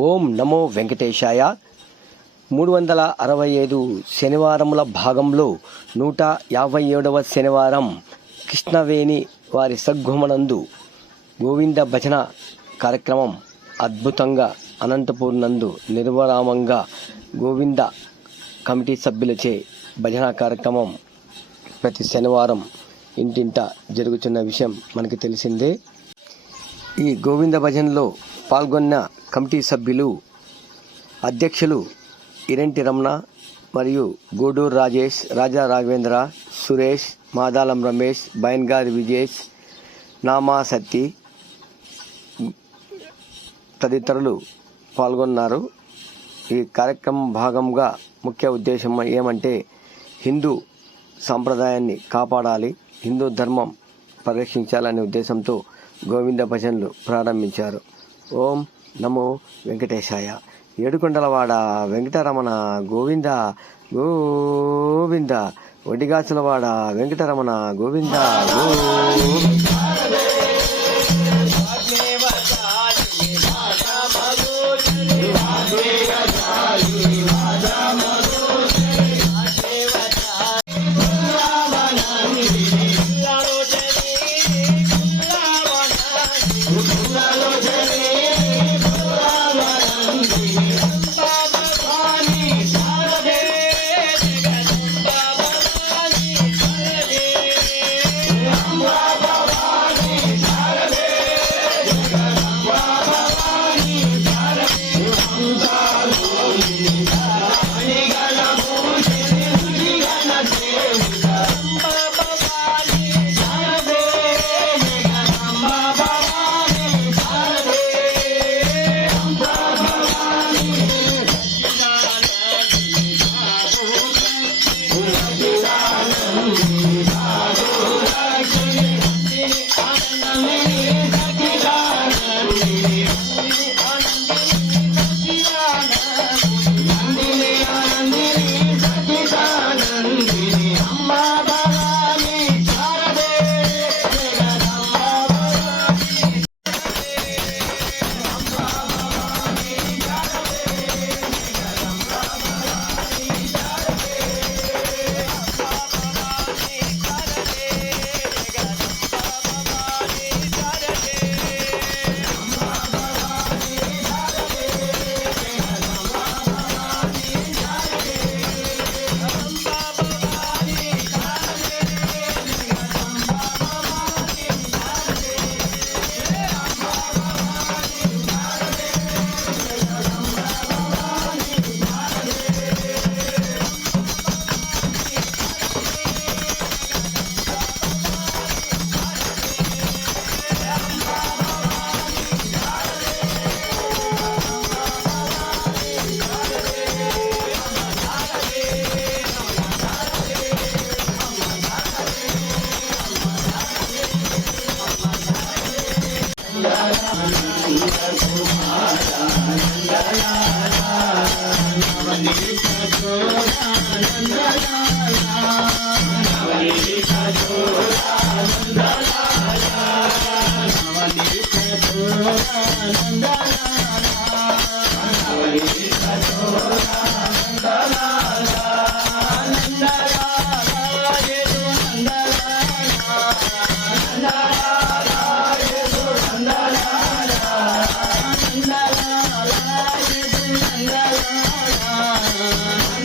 ఓం నమో వెంకటేశాయ. 365 శనివారముల భాగంలో 157వ శనివారం కృష్ణవేణి వారి సద్గుమనందు గోవింద భజన కార్యక్రమం అద్భుతంగా అనంతపూర్ నందు నిర్విరామంగా గోవింద కమిటీ సభ్యులచే భజన కార్యక్రమం ప్రతి శనివారం ఇంటింట జరుగుతున్న విషయం మనకి తెలిసిందే. ఈ గోవింద భజనలో పాల్గొన్న కమిటీ సభ్యులు అధ్యక్షులు ఇరెంటి రమణ మరియు గూడూరు రాజేష్, రాజా రాఘవేంద్ర, సురేష్, మాదాలం రమేష్, బైన్గారి విజేష్, నామా సత్తి తదితరులు పాల్గొన్నారు. ఈ కార్యక్రమం భాగంగా ముఖ్య ఉద్దేశం ఏమంటే హిందూ సాంప్రదాయాన్ని కాపాడాలి, హిందూ ధర్మం పరిరక్షించాలనే ఉద్దేశంతో గోవింద భజనలు ప్రారంభించారు. ఓం నమో వెంకటేశాయ. ఏడుకొండలవాడ వెంకటరమణ గోవింద గోవింద, ఒడిగాసులవాడ వెంకటరమణ గోవింద గోవింద.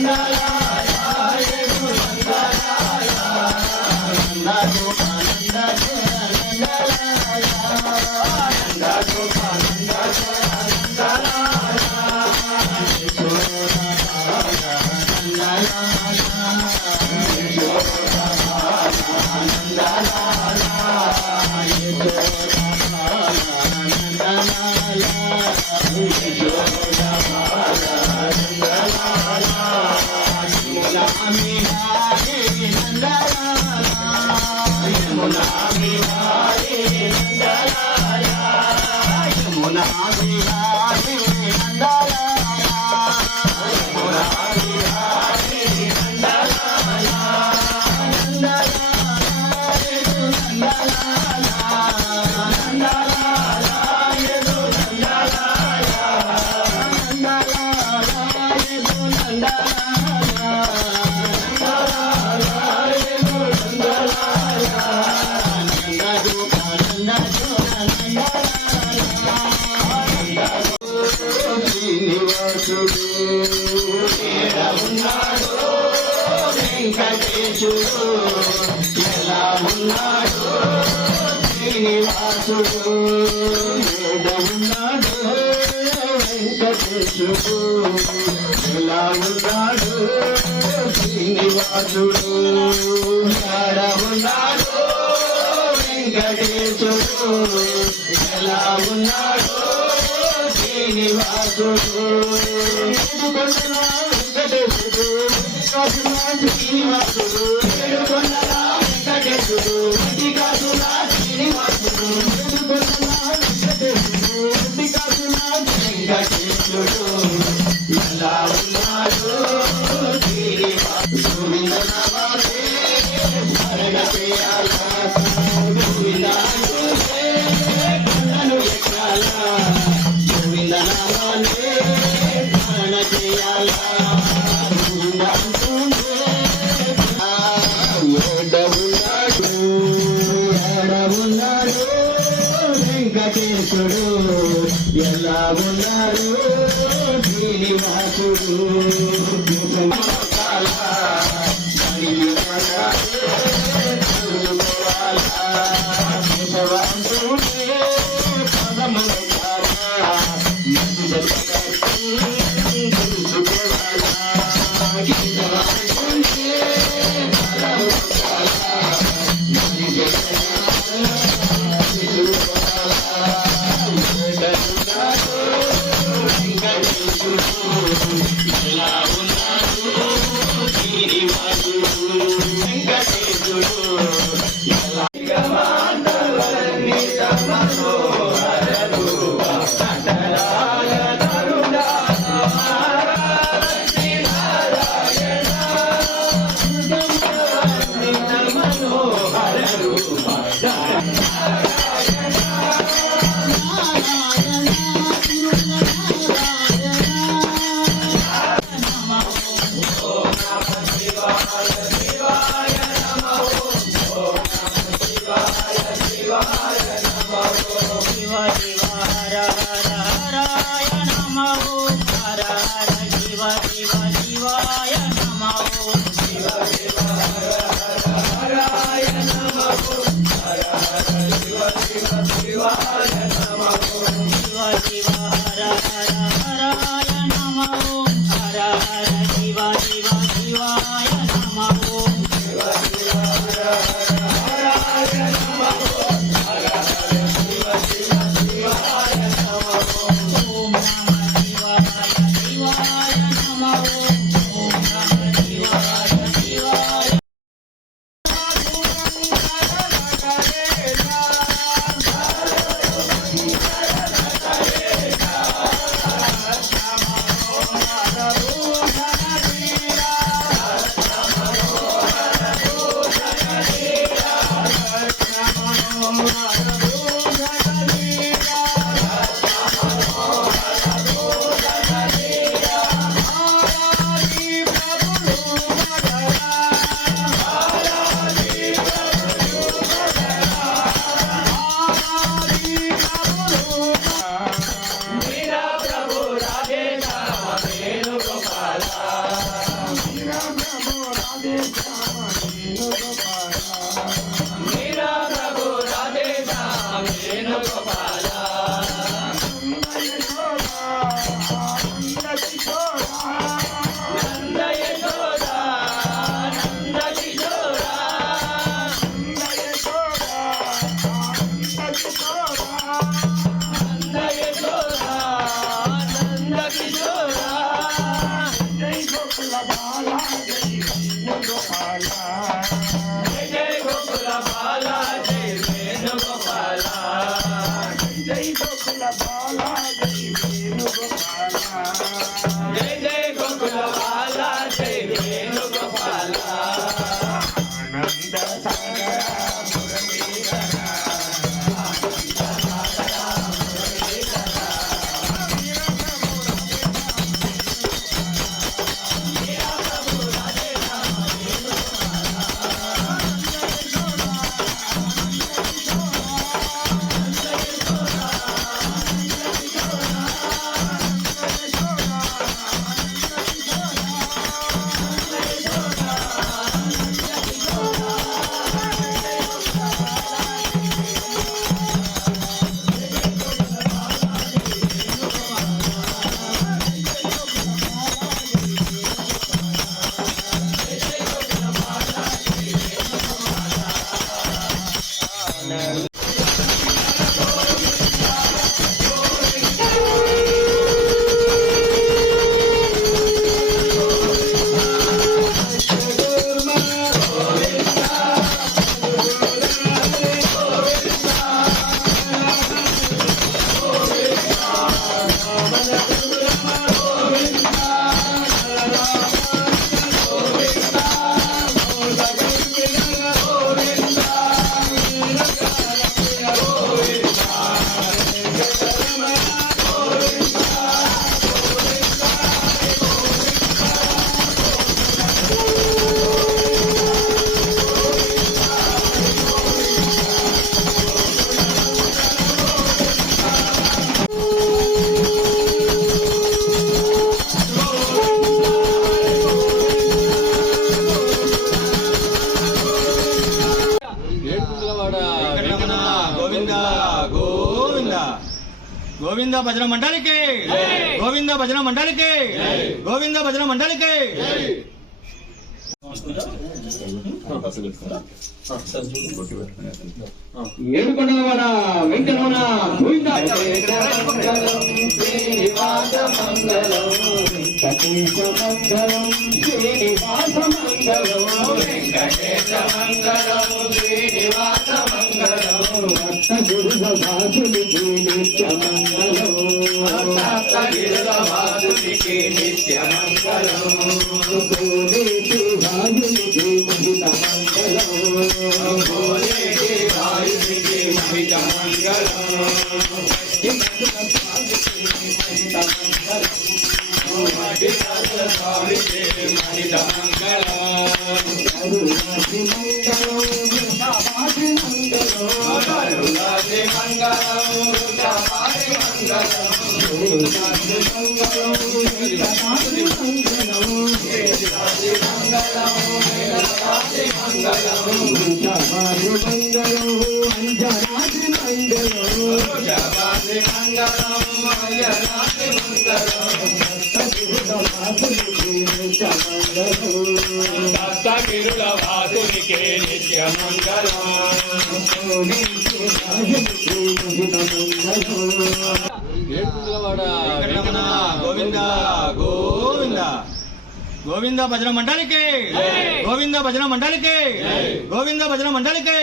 No. శ్రీనివాసుడు ఉన్నాడు వెంకటేశుడు ఎలా ఉన్నాడు శ్రీనివాసుడు ఉన్నాడు వెంకటేశుడు ఎలా ఉన్నాడు శ్రీనివాసుడు వెంకటేశుడు శ్రీనివాసుడు వెంకటేశుడు శ్రీనివాసుడు వెంకటేశుడు ఎలా ఉన్నాడు శ్రీనివాసుడు స్మరణ చేయాల గోవిందానులే కన్నను ఎక్కాల గోవిందనామాలే స్మరణ చేయాల ఎడవున్నాడు వెంకటేశుడు ఎలా ఉన్నాడు శ్రీనివాసుడు గోవింద గోవింద గోవింద భజన మండలికి గోవింద భజన మండలికి గోవింద భజన మండలికి ఏడుకొండలవాడ వెంకటరమణ గోవింద శ్రీనివాస మంగళం వెంకటేశ మంగళం శ్రీనివాస మంగళం వెంకటేశ మంగళం శ్రీనివాస మంగళం భక్త గురువాసునికి నిత్య మంగళం భక్త గురువాసునికి నిత్య మంగళం గోలేటి వాయునికి మహిత మంగళం గోలేటి వాయునికి మహిత మంగళం మహిత గిరుల వాసునికి నిత్య మంగళం వెంకటరమణ గోవింద గోవింద గోవింద భజన మండలికి గోవింద భజన మండలికి గోవింద భజన మండలికి